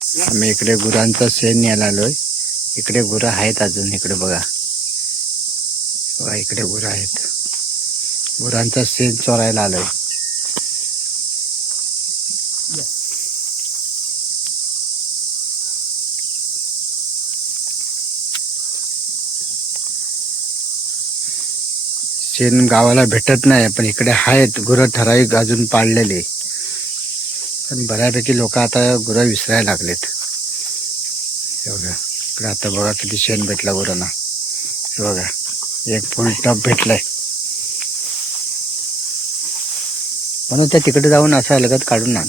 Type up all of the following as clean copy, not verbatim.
आम्ही इकडे गुरांचा शेण न्यायला आलोय. इकडे गुरं आहेत अजून. इकडे बघा बघा, इकडे गुरं आहेत. गुरांचा शेण चोरायला आलोय. शेण गावाला भेटत नाही, पण इकडे आहेत गुरं ठराविक अजून पाळलेले. पण बऱ्यापैकी लोक आता गुरं विसरायला लागलेत. हे बघा इकडे आता बघा किती शेण भेटला गुरांना. हे बघा एक फुल टब भेटलाय. म्हणून त्या तिकडे जाऊन असं अलगत काढून आण.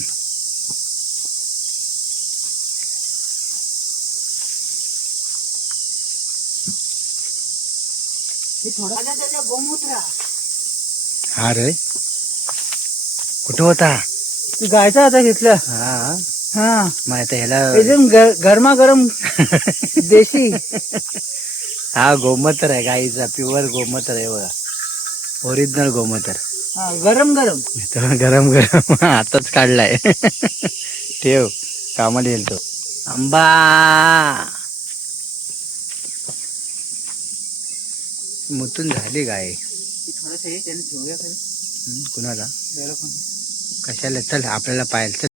हा रे, कुठं होता तू गायचा आता घेतलं. हा हा मग आता ह्याला एकदम गरमागरम देशी. हा गोमूत्र आहे गाईचा, प्युअर गोमूत्र आहे बघा, ओरिजिनल गोमूत्र. हा, गरम गरम गरम गरम आताच काढलाय. ठेव, कामाला येईल तो. आंबा मुतून झाली गाय. कुणाला कशाला, चल आपल्याला पाहायला.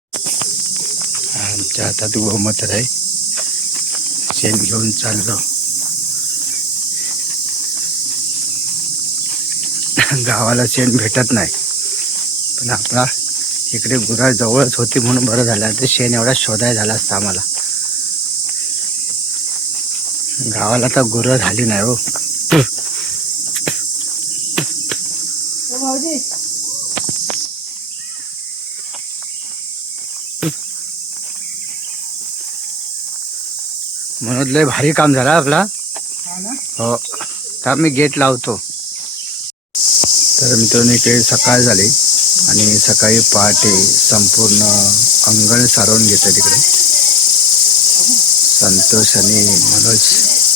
आमच्या हातात गोमूत्र आहे, शेण घेऊन चाललो. गावाला शेण भेटत नाही, पण आपला इकडे गुरा जवळच होती म्हणून बरं झालं. ते शेण एवढा शोधाय झाला असता आम्हाला. गावाला तर गुरं झाली नाही हो. भाऊजी म्हणून लय भारी काम झालं आपला. हो, तर मी गेट लावतो. तर मित्रांनो इकडे सकाळ झाली आणि सकाळी पहाटे संपूर्ण अंगण सारवून घेतात तिकडे. संतोष आणि मनोज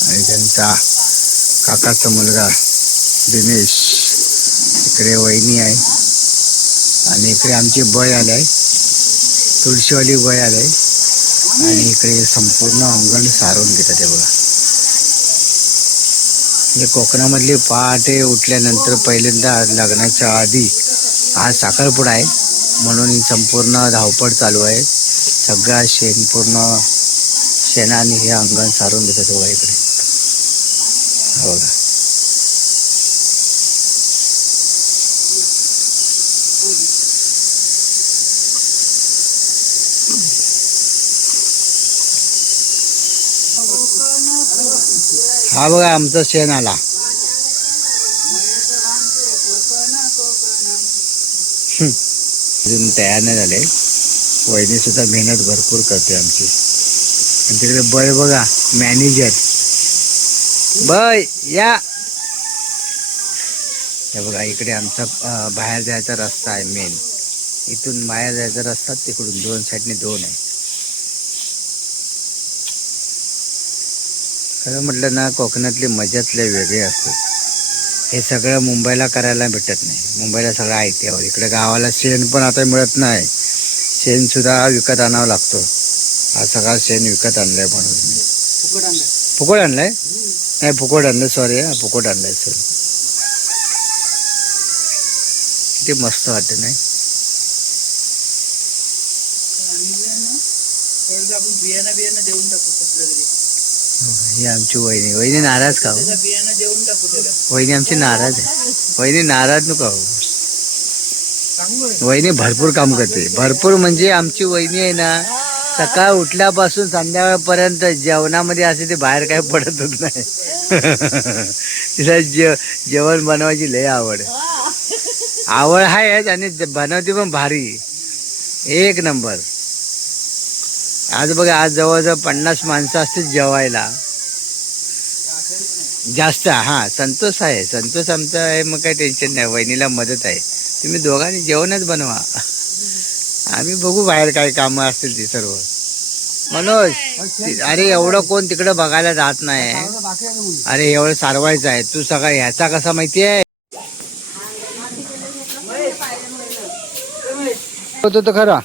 आणि त्यांचा काकाचा मुलगा दिनेश, इकडे वहिनी आहे आणि इकडे आमची बय आलाय, तुळशीवाली बय आलाय आणि इकडे संपूर्ण अंगण सारवून घेतात. ते बघा, म्हणजे कोकणामधली पहाटे उठल्यानंतर पहिल्यांदा लग्नाच्या आधी आज साखरपुडा आहे म्हणून ही संपूर्ण धावपळ चालू आहे. सगळा शेण पूर्ण शेणाने हे अंगण सारून घेतात बघा इकडे. हा बघा, हा बघा आमचा शेण आला. अजून तयार नाही झाले. वहिनी सुद्धा मेहनत भरपूर करते आमची. आणि तिकडे बय बघा, मॅनेजर बय या. हे बघा इकडे आमचा बाहेर जायचा रस्ता आहे मेन. इथून बाहेर जायचा रस्ता, तिकडून दोन साईडने दोन आहे. खरं म्हटलं ना, कोकणातली मजाच लय वेगळी असते. हे सगळं मुंबईला करायला भेटत नाही. मुंबईला सगळं आयत्यावर. इकडे गावाला शेण पण आता मिळत नाही. शेण सुद्धा विकत आणावं लागतो. हा सगळा शेण विकत आणलाय म्हणून. फुकट आणलाय? नाही फुकट आणलं, सॉरी हा, फुकट आणलाय सर. किती मस्त वाटते नाही? बियाणं देऊन टाकू. ही आमची वहिनी. वहिनी नाराज का हो? बियाणं देऊन टाकू त्याला. वहिनी आमची नाराज आहे. वहिनी नाराज नको हो. वहिनी भरपूर काम करते. भरपूर म्हणजे आमची वहिनी आहे ना, सकाळ उठल्यापासून संध्याकाळपर्यंत जेवणामध्ये असे ते बाहेर काय पडतच नाही. तिला जेवण बनवायची लय आवड आहे आणि बनवते पण भारी, एक नंबर. आज बघा, आज जवळजवळ 50 माणसं असतील जेवायला. जास्त. हा, संतोष आहे. संतोष आमचा आहे, मग काही टेन्शन नाही. वहिनीला मदत आहे. तुम्ही दोघांनी जेवणच बनवा, आम्ही बघू बाहेर काय कामं असतील ती सर्व. मनोज, अरे एवढं कोण तिकडे बघायला जात नाही. अरे एवढं सारवायचं आहे. तू सगळा ह्याचा कसा माहितीये होतो तर खरा.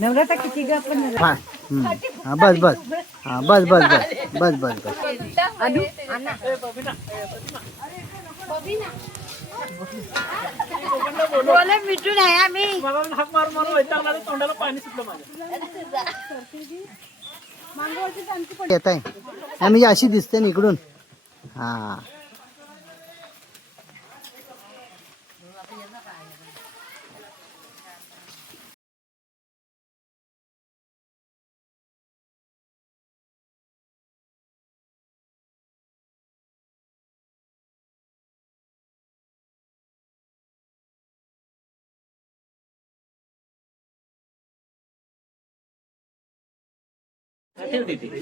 नवरात्र किती ग आपण हा हा बस बस हा बस बस बस बस बस बस बोला मिठून आहे आम्ही तोंडाला पाणी सुटलं माझ्या. येत आहे म्हणजे अशी दिसते ना इकडून हा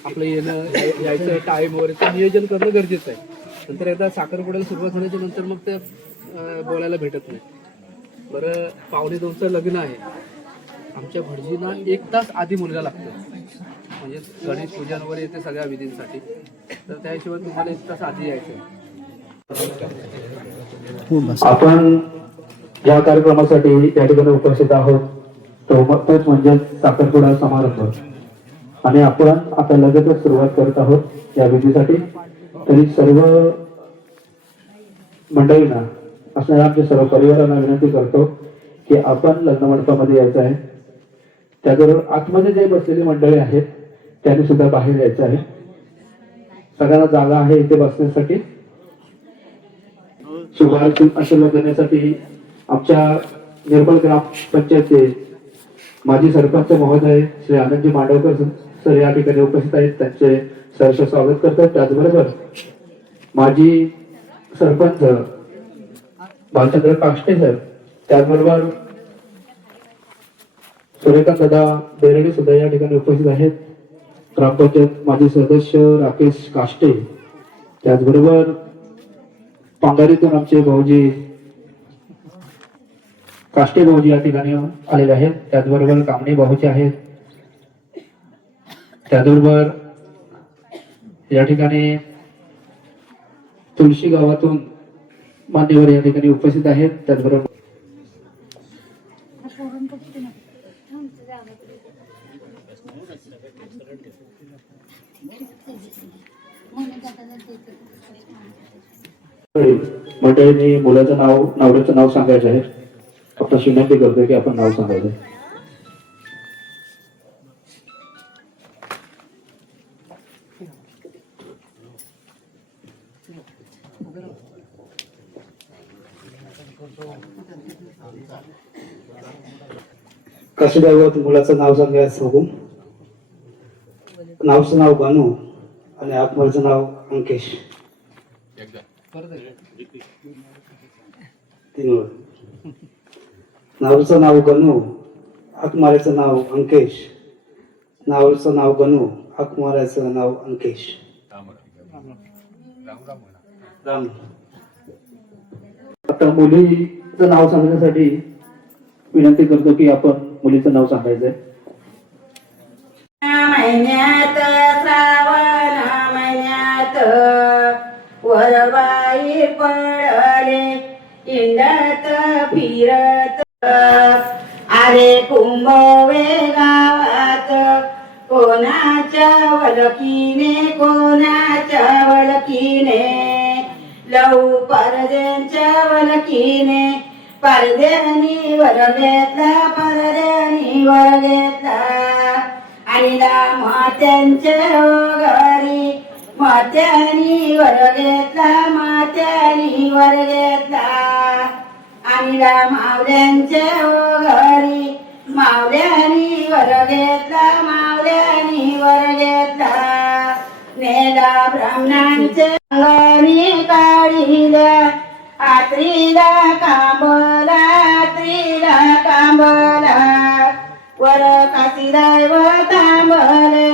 आपलं येणं यायचं टाइम वगैरे नियोजन करणं गरजेचं आहे. नंतर एकदा साखरपुड्याला सुरुवात झाल्याच्या नंतर मग ते बोलायला भेटत नाही. बरं 1:45चं लग्न आहे. आमच्या भटजींना 1 तास आधी मुलगा लागतो, म्हणजे गणेश पूजन वगैरे येते सगळ्या विधींसाठी. तर त्या हिशोबाने तुम्हाला 1 तास आधी यायचं. आपण ज्या कार्यक्रमासाठी या ठिकाणी उपस्थित आहोत तोच म्हणजे साखरपुडा समारंभ, आणि आपण आता लगेचच सुरुवात करत आहोत या विधीसाठी. तरी सर्व मंडळींना असणाऱ्या आमच्या सर्व परिवारांना विनंती करतो की आपण लग्न मंडपामध्ये यायचं आहे. त्याचबरोबर आतमध्ये जे बसलेली मंडळी आहेत त्यांनी सुद्धा बाहेर यायचं आहे. सगळ्यांना जागा आहे इथे बसण्यासाठी. शुभारंभ आशीर्वाद देण्यासाठी आमच्या निर्मल ग्रामपंचायतचे माजी सरपंच महोदय श्री आनंदजी मांडवकर सर या ठिकाणी उपस्थित आहेत. त्यांचे सहर्ष स्वागत करतात. त्याचबरोबर माजी सरपंच भालचंद्र काष्टे सर, त्याचबरोबर सूर्यकांत दादा बेरडे सुद्धा या ठिकाणी उपस्थित आहेत. ग्रामपंचायत माजी सदस्य राकेश काष्टे, त्याचबरोबर पांगारीतून आमचे भाऊजी काष्टे भाऊजी या ठिकाणी आलेले आहेत. त्याचबरोबर कामणी भाऊजी आहेत. त्याचबरोबर या ठिकाणी तुळशी गावातून मान्यवर या ठिकाणी उपस्थित आहेत. त्याचबरोबर मंडळींनी मुलाचं नाव नवऱ्याचं नाव सांगायचं आहे. आपण विनंती करतोय की आपण नाव सांगायचं. काशीदावत मुलाचं नाव सांगायचं बघू. नावचं नाव बानू आणि आत्माचं नाव अंकेश. नावचं नाव गणू, आत्माऱ्याचं नाव अंकेश. नावचं नाव गणू, आत्माऱ्याचं नाव अंकेश. राम. आता मुलीचं नाव सांगण्यासाठी विनंती करतो की आपण मुलीचं नाव सांगायचंय. महिन्यात श्रावण महिन्यात वरबाई पडले इंडत फिरत अरे कुंभवे गावात कोणाच्या वलकीने कोणाच्या वलकीने लव परद्यांच्या वलकीने परद्यानी वर घेतला परद्यानी वर घेतला आणि मात्यांच्या घरी मात्यानी वर घेतला मात्यानी वर घेतला आणि मावल्यांच्या घरी मावल्यानी वर घेतला मावल्यानी वर घेतला नेला ब्राह्मणांचे अंगणी काढिल्या आत्रीला कांबला वर काशीराव थांबले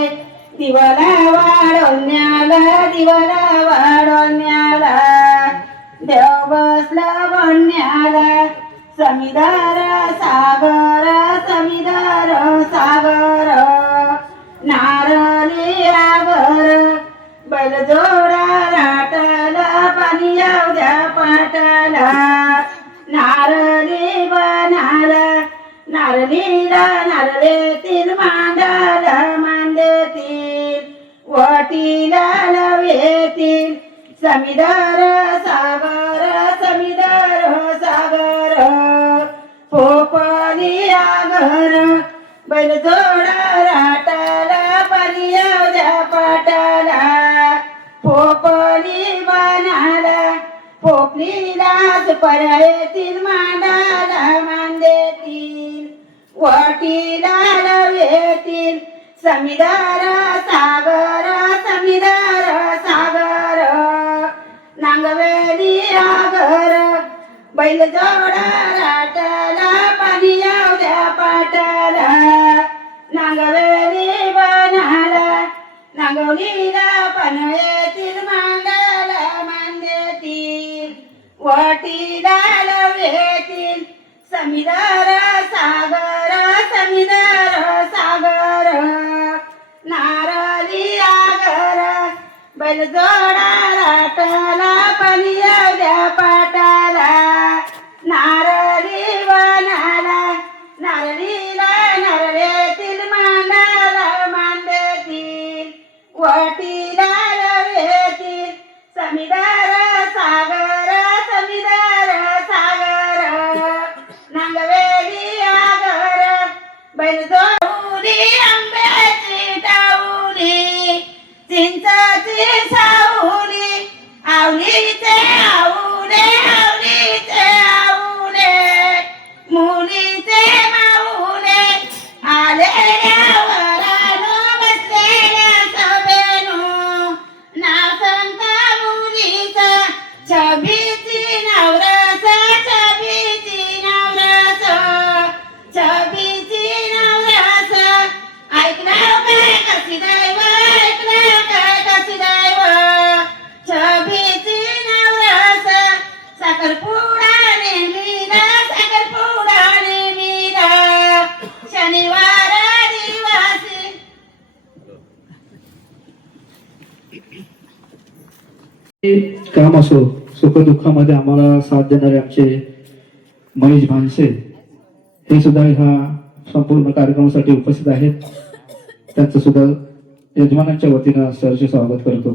दिवाला वाढवण्याला देव बसला म्हणण्याला समीदार सागर नारळी आगर बैलजोडा राटाला पाणी येऊ द्या पाटाला नारळी बनाला नारळीला नारळेतील मांदेतील वटीला लवेतील समीदार सागर पोपली आगर बैलजोडा राटाला पाणी येऊ द्या पाटाला पोपली बनाला पोपलीला सुपाऱ्या येतील मांदेतील वटीला लवेतील समीदार सागर नांगवेली आगर बैलजोडा राटाला पाणी येऊ द्या पाटाला नांगवेली बनाला नांगवलीला पान येतील मांदेतील वटीला लवेतील समीदार सागर नारळी आगर बैलजोडा राटाला पाणी येऊ द्या पाटाला नारळी बनाला नारळीला नारळेतील मांदेतील वटीला लवेतील समीदार सागर नांगवेली आगर बैलजोडी आंब्याची टाऊली चिंचाची सावली आवलीचे आवले मुलीचे माऊले आलेल्या वरानो बसलेल्या सभेनो नाव सांगता मुलीचा छबीची नवरस ऐकलं काय कशी दैव छबीची नवरस साखरपुडा नेमिला शनिवार दिवशी काम असो सुखदुःखामध्ये आम्हाला साथ देणारे आमचे महेश भानसे हे सुद्धा ह्या संपूर्ण कार्यक्रमासाठी उपस्थित आहेत. त्यांचं सुद्धा यजमानांच्या वतीनं सहर्ष स्वागत करतो.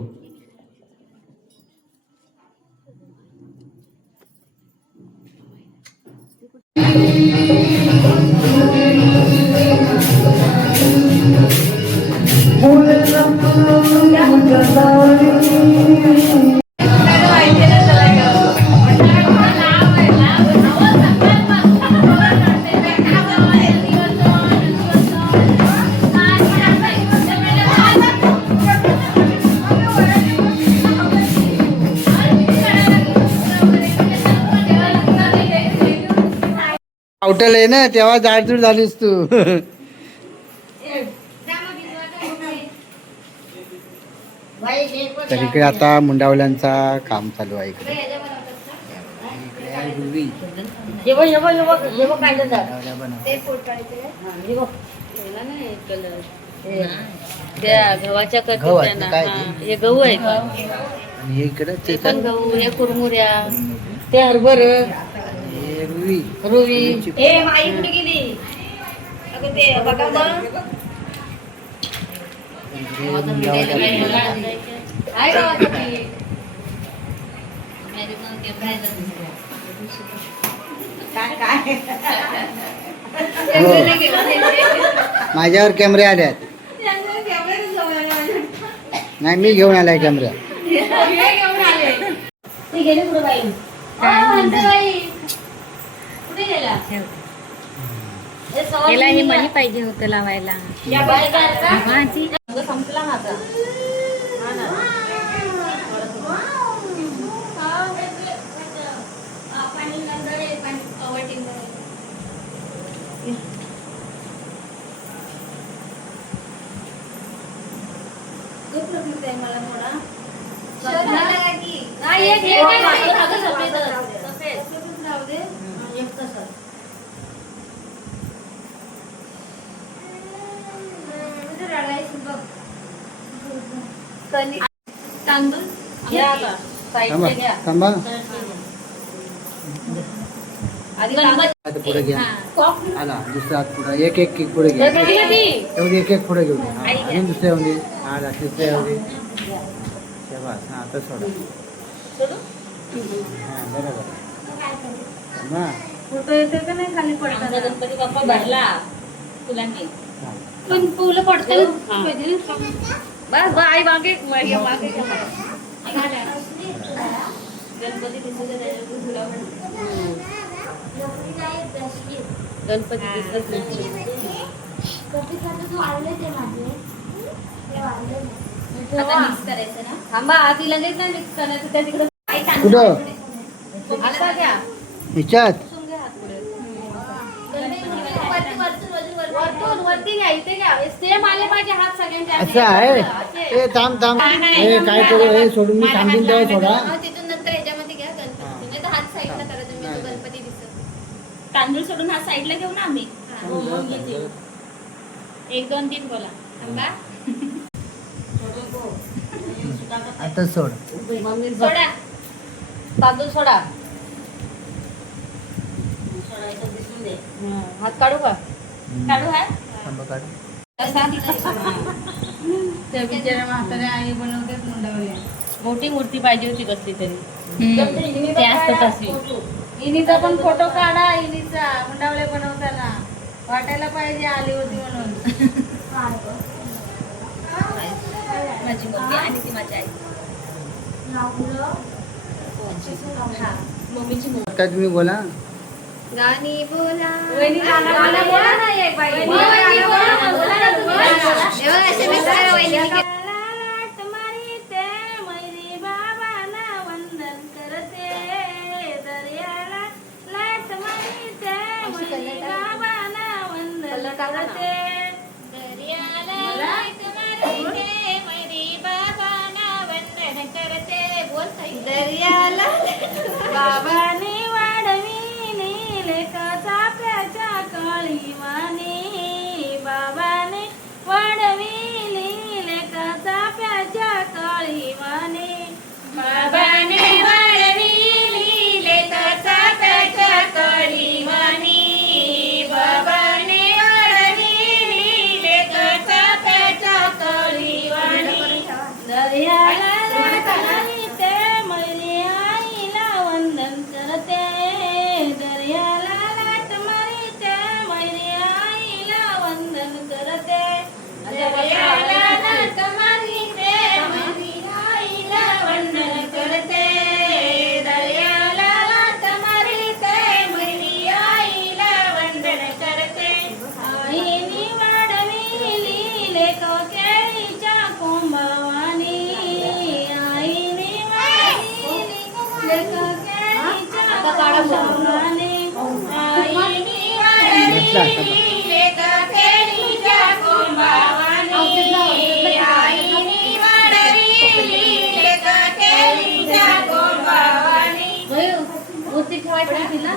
आवटल आहे ना तेव्हा जाडजूड झालीस तू. तर इकडे आता मुंडावल्यांचा काम चालू आहे. इकडे त्या गव्हाच्या गहू आहेत ना, काय हे गहू आहेत आणि हे इकडे ते पण गहू हे कुरमुऱ्या ते हरभर रुई ए माई कुठे गेली अगं ते बघा माझ्यावर कॅमेरे आल्यात. नाही मी घेऊन आलाय कॅमेरा. त्याला हे मनी पाहिजे होतं लावायला. संपला माझा मला थोडा राहू दे एक तसं तांदूळ थांबा थांबा आता पुढे घ्या आला दुसरा हात पुढे एक एक एक पुढे घ्या एवढी एक एक पुढे घेऊन ये. हा, आणि दुसऱ्या एवढी हा तिसऱ्या एवढी शाबास हा आता सोडा हा बरोबर थांबा. फोटो येते का नाही खाली पडतात गणपती बाप्पा भरला फुलांनी. हा. पण फुलं पडतात पाहिजे बस आई मागे मागे गणपती दिसत त्याच्यावर फुला गणपती दिसत आता मिक्स करायचं ना. थांबा आधी लगेच नाही मिक्स करायचं त्या तिकडे कुठं असा घ्या ह्याच्यात वरती घ्या इथे घ्या सेम आले पाहिजे हात सगळ्यांच्या असं आहे ए थांब थांब ए काय करू हे सोडून मी सांगून तेव्हा सोडा तिथून नंतर ह्याच्यामध्ये घ्या गणपती नाही तर हात साईडला करा तुम्ही तो गणपती दिसत तांदूळ सोडून हा साईडला घेऊ ना आम्ही. एक दोन तीन बोला. थांबा आता सोड सोडा तांदूळ सोडा हात काढू का काढू हा. थांबा काढ त्या बिचाऱ्या म्हाताऱ्या आई बनवतात मुंडावल्या मोठी मूर्ती पाहिजे होती कसली तरी. ते असतं तशी. इनीचा पण फोटो काढा इनीचा मुंडावल्या बनवताना वाटायला पाहिजे आली होती म्हणून माझी मम्मी आणि ती माझी आई. हा मम्मीची मुलगी. काय तुम्ही बोला गाणी बोला वहिनी गाणं बोला ना एक बाई दर्याला बाबाने वाढविली लेका चाफ्याच्या कळीवाने बाबाने वाढविली लेका चाफ्याच्या कळीवाने बाबाने वाढविली लेकाचा त्याच्या कळीवाणी. बाबाने वाढविली लेकाचा त्याच्या कळीवाणी. दर्याला ते मैरी आईला वंदन करते दर्याला लाट मारीते मैरी आईला वंदन करते दर्याला लाट मारीते मैरी आईला वंदन करते. दर्याला लाट मारीते मैरी आईला वंदन करते. आईनी वाढविली लेक केळीच्या कोंबावानी आईनी वाढविली लेक केळीच्या कोंबावानी आईनी वाढविली लेक केळीच्या कोंबावानी. आईनी वाढविली लेक केळीच्या कोंबावानी. मूर्ती ठेवायची तिला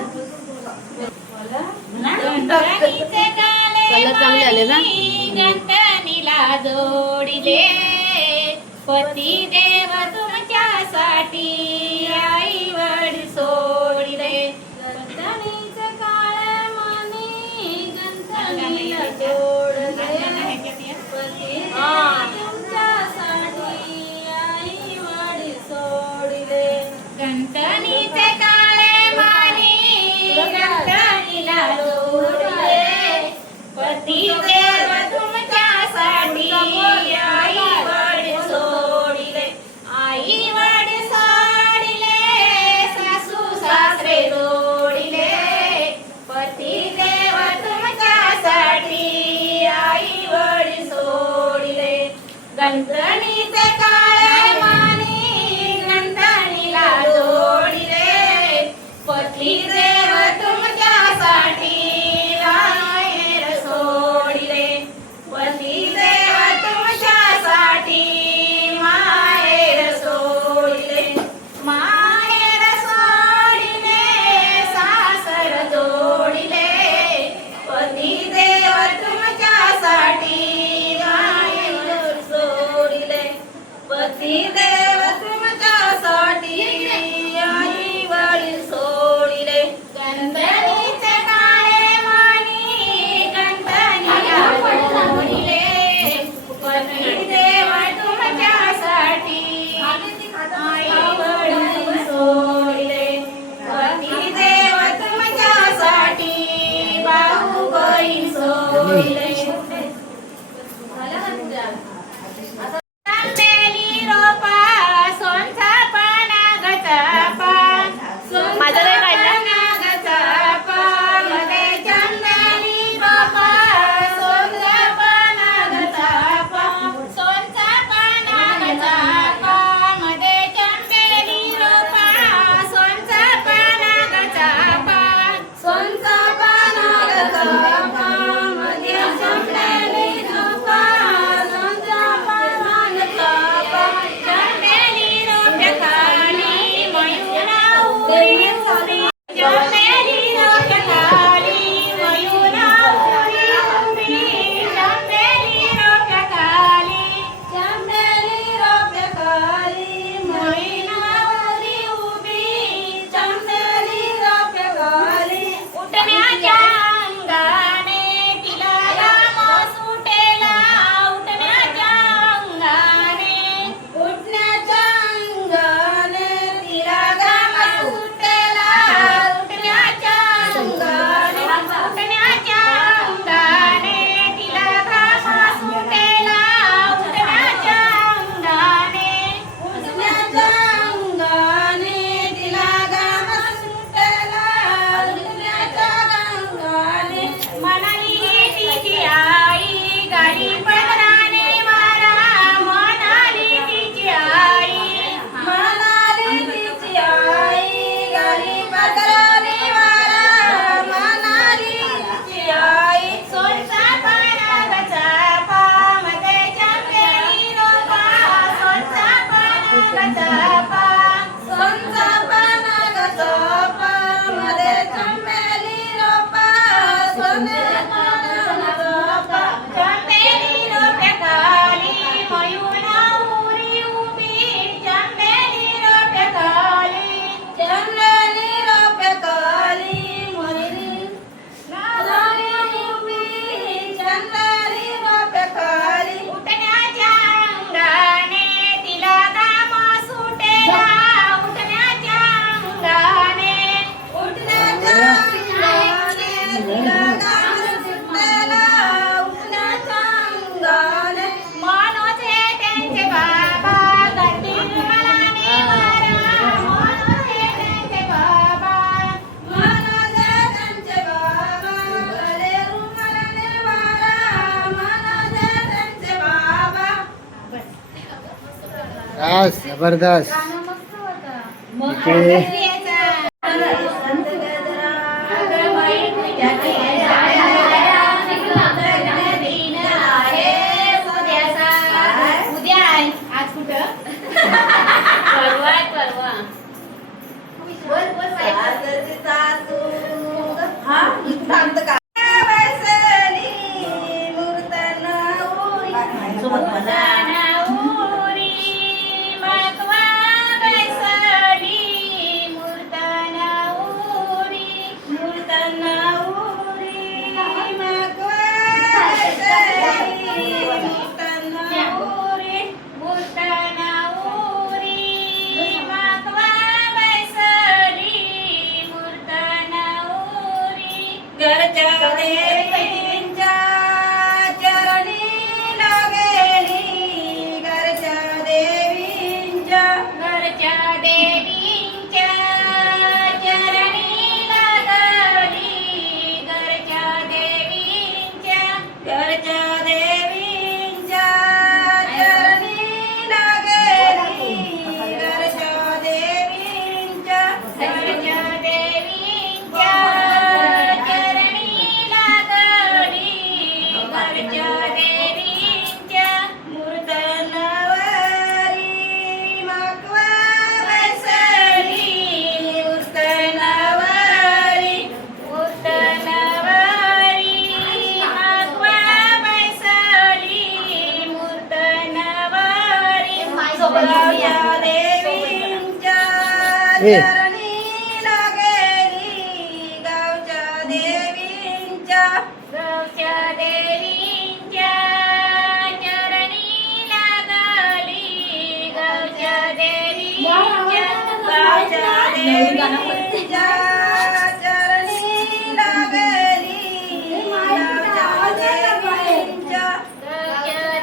गणपतीचे काले कलर चांगले आले ना? गणपतीला जोडिले पती देव तुमच्यासाठी आई वडील सोडिले. गणपतीचे काळे मणी गणपतीला जोडले पती तुमच्यासाठी आई वडील सोडिले गणपतीचे काळे मानी गणपतीला जोडिले पती देव तुमच्यासाठी आई वडील सोडिले. आई वडील सोडिले सासू सासरे जोडिले पती देव तुमच्यासाठी आई वडील सोडिले. गणपतीचे काळे मानी गणपतीला जोडिले पती देव तुमच्यासाठी माहेर सोडिले. पती देव तुमच्यासाठी पती देव तुमच्यासाठी आई वडील सोडिले गणपतीचे काळे मणी गणपती सोडिले पती देव तुमच्यासाठी आई वडील सोडिले पती देव तुमच्यासाठी भाऊ बहीण सोडिले चांदेली रोपा सोनचा पाना गचापा माझा नाही काढला. गचापा मध्ये चांदेली रोपा सोनचा पाना गचापा सोनचा पाना गचापा मध्ये चांदेली रोपा सोनचा पाना गचापा सोनचा पाना गचापा मध्ये चांदेली रोपा सोनचा पाना गचापा चांदेली रोप्या खाली मयुरा उरी उरी चांदेली रोप्या खाली मयुरा उरी उरी चांदेली रोप्या खाली चांदेली रोप्या खाली मयुरा उरी उभी चांदेली रोप्या खाली उठण्याच्या अंगाने तिला राम सुटेला उठण्याच्या अंगाने उठण्याच्या अंगाने तिला राम सुटेला उठण्याच्या अंगाने उठण्याच्या अंगाने तिला राम सुटेला उठण्याच्या अंगाने उठण्याच्या अंगाने तिला राम सुटेला उठण्याच्या अंगाने म्हणाली तिची आई गाडी पदराने मारा म्हणाली तिची आई म्हणाली तिची आई गाडी पदराने मारा म्हणाली तिची आई सोनचा पाना गचापा मध्ये चांदेली रोपा सोनचा पाना गचापा सोनचा पाना गचापा मध्ये चांदेली रोपा सोनचा पाना गचापा चांदेली रोप्या खाली मयुरा उरी उभी चांदेली रोप्या खाली चांदेली रोप्या खाली मयुरा उभी चांदेली रोप्या खाली उठण्याच्या अंगाने तिला दाम सुटेला उठण्याच्या अंगाने उठण्याच्या अंगाने तिला दाम सुटेला उठण्याच्या अंगाने मनोजे त्यांचे बाबा गंडी रुमालाने मारा मनोजे त्यांचे बाबा मनोजे त्यांचे बाबा गले रुमालाने मारा मनोजे त्यांचे बाबा जबरदस्त इकडे उद्या आहे आज कुठं परवा आहे, परवा. घरच्या ए चरणी लागेली गावच्या देवींच्या चरणी लागली गावच्या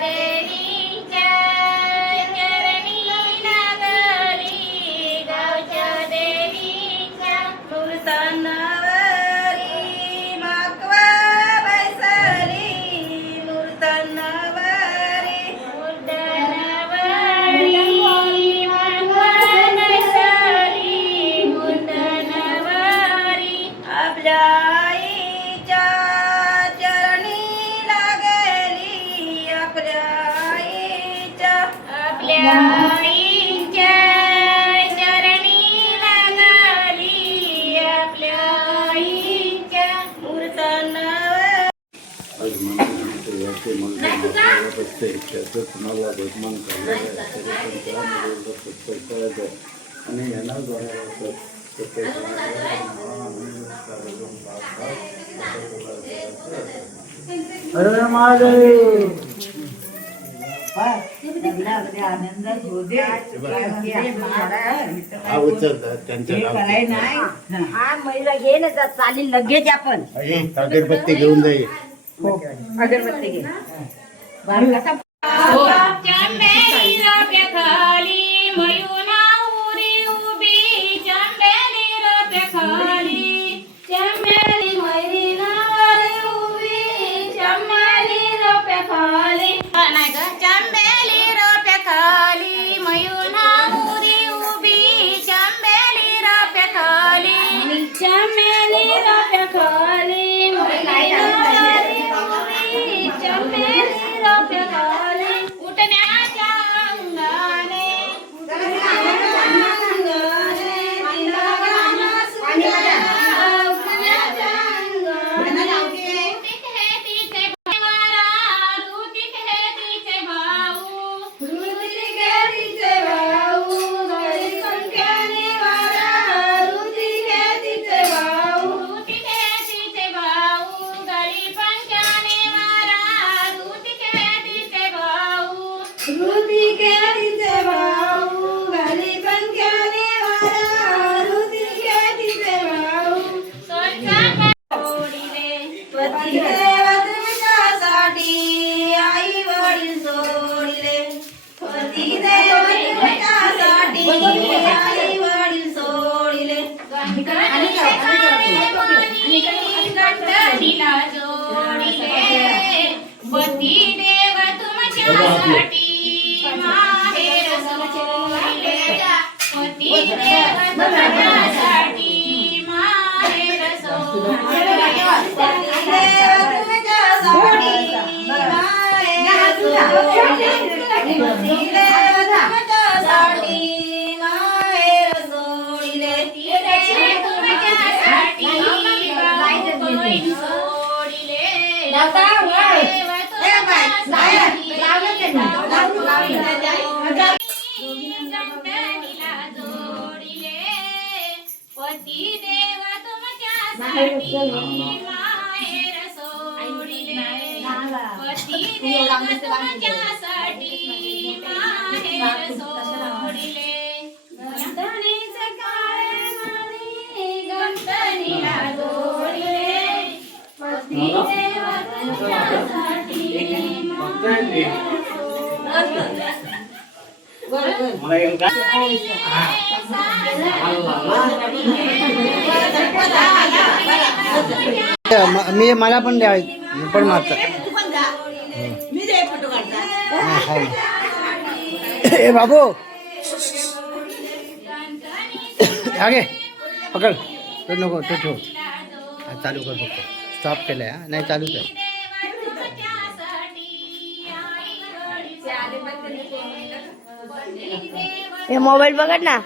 देवींच्या चरणी लागली गावच्या देवींच्या मूर्तनवरी मागवा बैसली मूर्तनवरी आपल्या आईच्या चरणी लागली आपल्या आईच्या मूर्तनवरी आणि यांना घे ना चालेल लगेच आपण अगरबत्ती घेऊन जाईल अगरबत्ती घे मी मला पण द्या मी पण मारतो ए बाबू आगे पकड तो नको तो ठेव चालू कर फक्त स्टॉप केलाय नाही चालूच आहे हे मोबाईल बघ ना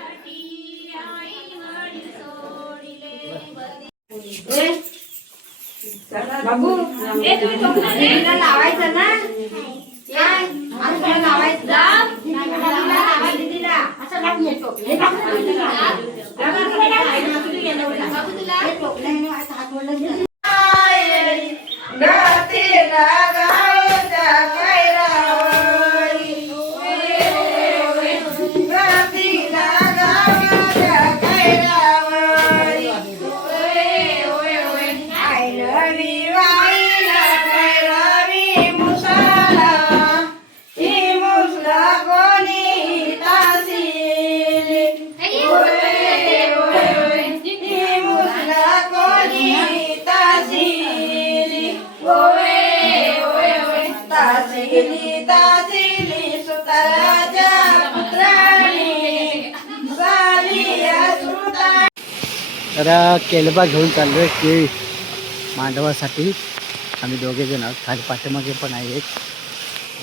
बाबू लावायचं ना लावायचं तर केलबा घेऊन चाललोय केळी मांडवासाठी. आम्ही दोघे जण आहोत. खाली पाठीमागे पण आहे एक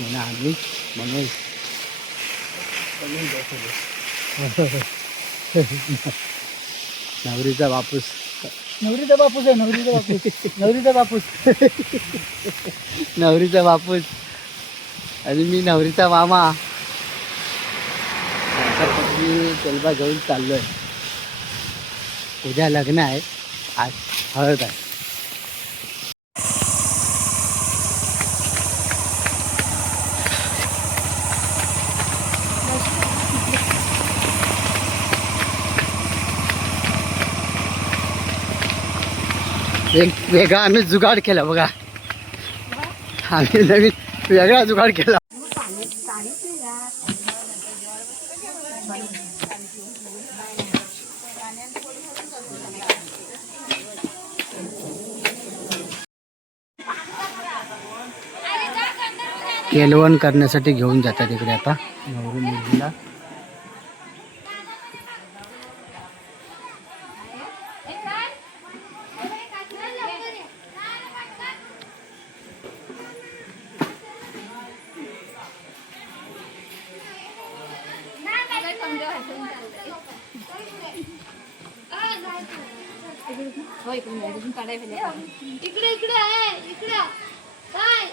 म्हणून आम्ही म्हणून नवरीचा बापूस नवरीचा बापूस आहे, नवरीचा बापूस, नवरीचा बापूस. नवरीचा बापूस आणि मी नवरीचा मामा. मी केलबा घेऊन चाललोय. उद्या लग्न आहे, आज हळद आहे. एक वेगळा आम्ही जुगाड केला बघा. आम्ही नवीन वेगळा जुगाड केला. केलवण करण्यासाठी घेऊन जातात इकडे आता नवरी मुलगीला. इकडे इकडे आहे इकडे काय